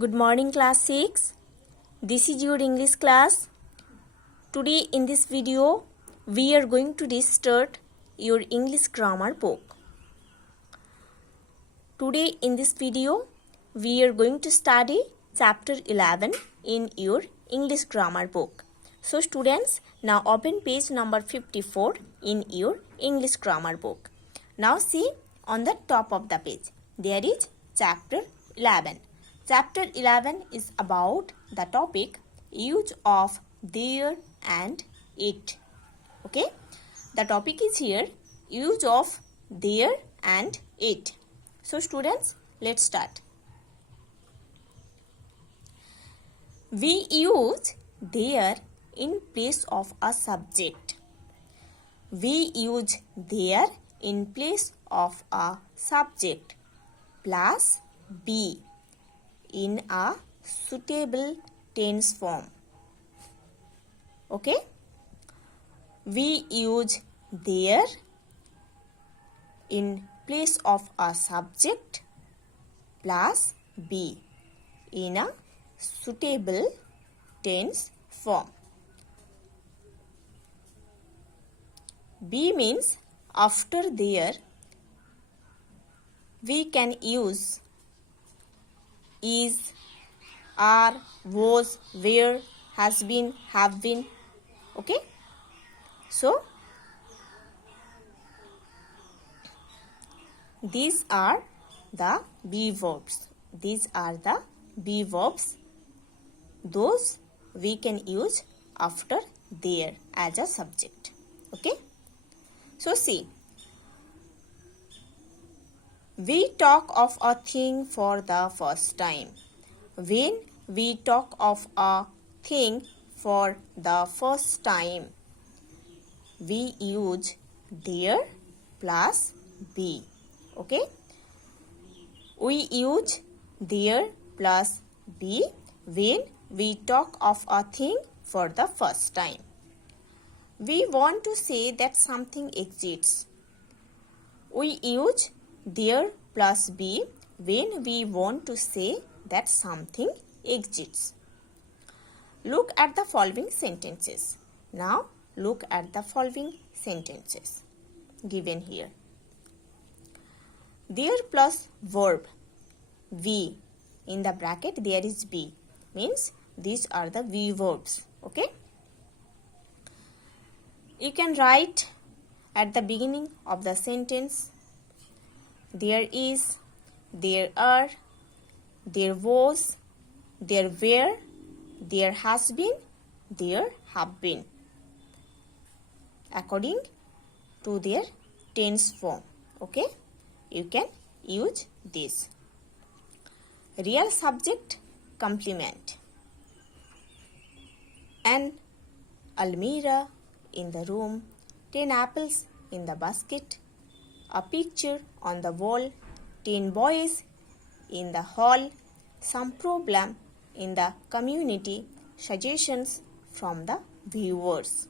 Good morning class 6. This is your English class. Today in this video we are going to restart your English grammar book. Today in this video we are going to study chapter 11 in your English grammar book. So students, now open page number 54 in your English grammar book. Now see on the top of the page there is chapter 11. Chapter 11 is about the topic use of there and it. Okay, the topic is here use of there and it. So students, let's start. We use there in place of a subject. We use there in place of a subject plus be in a suitable tense form. Okay, we use there in place of a subject plus be in a suitable tense form. Be means after there we can use is, are, was, were, has been, have been. Okay, so these are the be verbs. These are the be verbs. Those we can use after there as a subject. Okay, so see, we talk of a thing for the first time. When we talk of a thing for the first time, we use there plus be. Okay, we use there plus be when we talk of a thing for the first time. We want to say that something exists. We use there plus be when we want to say that something exists. Look at the following sentences. Now look at the following sentences given here. There plus verb we, in the bracket there is be, means these are the we verbs. Okay, you can write at the beginning of the sentence there is, there are, there was, there were, there has been, there have been, according to their tense form. Okay, you can use this. Real subject complement. An almirah in the room, 10 apples in the basket, a picture on the wall, 10 boys in the hall, some problem in the community, suggestions from the viewers.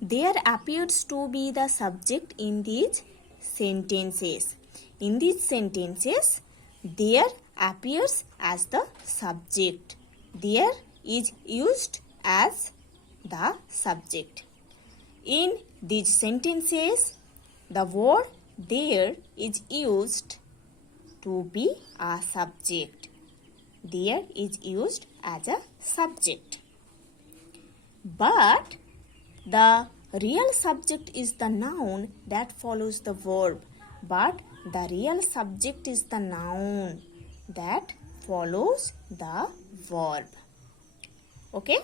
There appears to be the subject in these sentences. In these sentences, there appears as the subject. There is used as the subject. In these sentences, the word there is used to be a subject. There is used as a subject. But the real subject is the noun that follows the verb. But the real subject is the noun that follows the verb. Okay,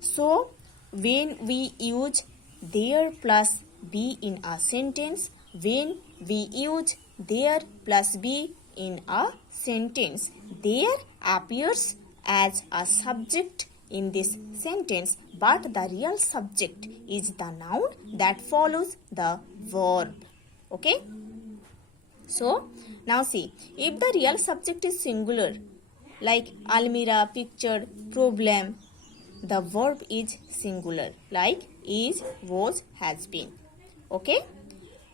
so when we use there plus be in a sentence, when we use there plus be in a sentence, there appears as a subject in this sentence, but the real subject is the noun that follows the verb. Okay, so now see, if the real subject is singular like almirah, picture, problem, the verb is singular, like is, was, has been. Okay?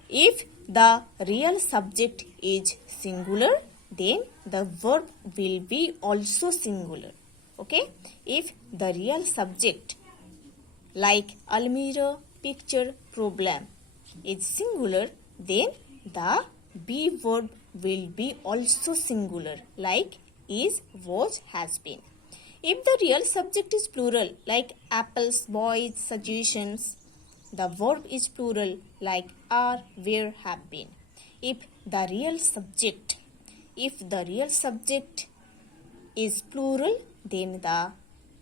If the real subject is singular, then the verb will be also singular. Okay? If the real subject, like Almira, picture, problem, is singular, then the be verb will be also singular, like is, was, has been. If the real subject is plural, like apples, boys, suggestions, the verb is plural, like are, were, have been. If the real subject is plural, then the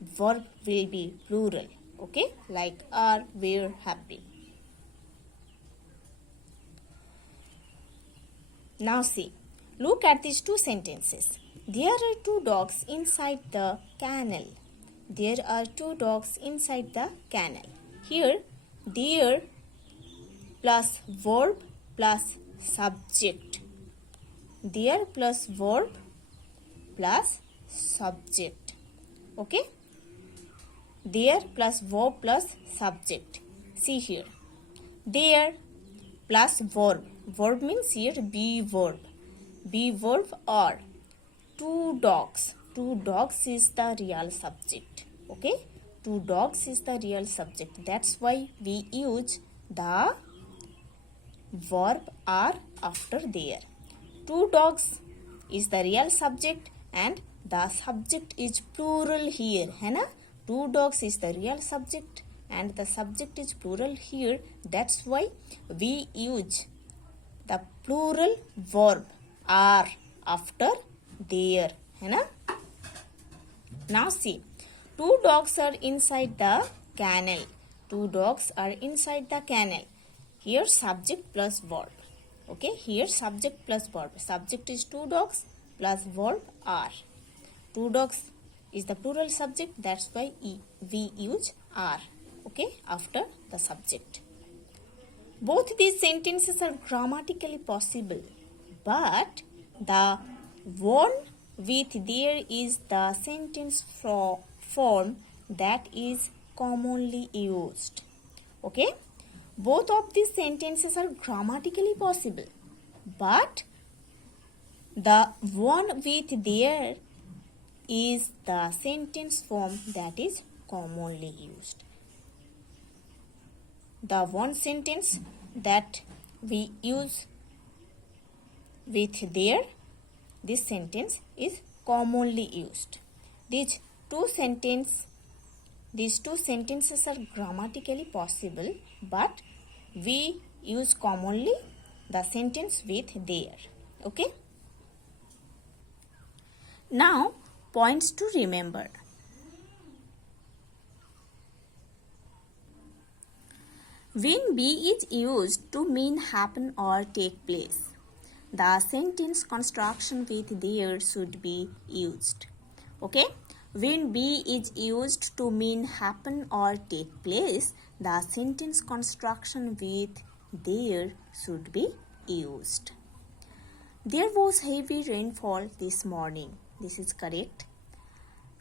verb will be plural. Okay, like are, were, have been. Now see, look at these two sentences. There are two dogs inside the kennel. There are two dogs inside the kennel. Here, there plus verb plus subject. There plus verb plus subject. Okay? There plus verb plus subject. See here. There plus verb. Verb means here be verb. Be verb are two dogs. Two dogs is the real subject. Okay? Two dogs is the real subject. That's why we use the verb are after there. Two dogs is the real subject and the subject is plural here. है ना? Two dogs is the real subject and the subject is plural here. That's why we use the plural verb are after there. है ना? Now see, two dogs are inside the kennel. Two dogs are inside the kennel. Here subject plus verb. Okay, here subject plus verb. Subject is two dogs plus verb are. Two dogs is the plural subject. That's why we use are. Okay, after the subject. Both these sentences are grammatically possible, but the one with there is the sentence form that is commonly used. Okay? Both of these sentences are grammatically possible, but the one with there is the sentence form that is commonly used. The one sentence that we use with there, this sentence is commonly used. These two sentences are grammatically possible, but we use commonly the sentence with there. Okay? Now, points to remember. When be is used to mean happen or take place, the sentence construction with there should be used. Okay? When be is used to mean happen or take place, the sentence construction with there should be used. There was heavy rainfall this morning. This is correct.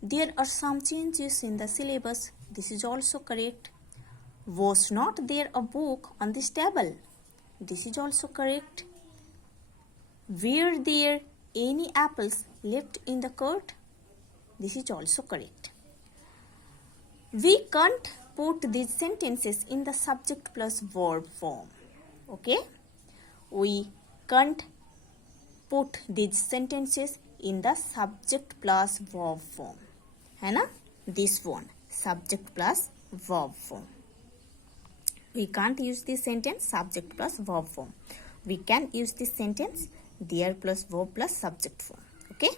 There are some changes in the syllabus. This is also correct. Was not there a book on this table? This is also correct. Were there any apples left in the cart? This is also correct. We can't put these sentences in the subject plus verb form. Okay? We can't put these sentences in the subject plus verb form. है ना? This one, subject plus verb form. We can't use this sentence subject plus verb form. We can use this sentence there plus verb plus subject form. Okay?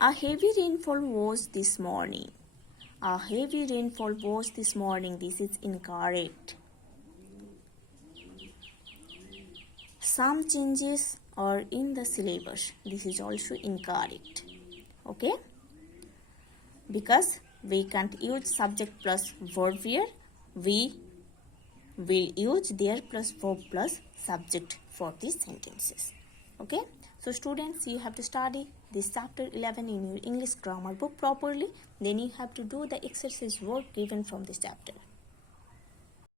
A heavy rainfall was this morning. A heavy rainfall was this morning. This is incorrect. Some changes are in the syllabus. This is also incorrect. Okay? Because we can't use subject plus verb here, we will use there plus verb plus subject for these sentences. Okay? So students, you have to study this chapter 11 in your English grammar book properly. Then you have to do the exercise work given from this chapter.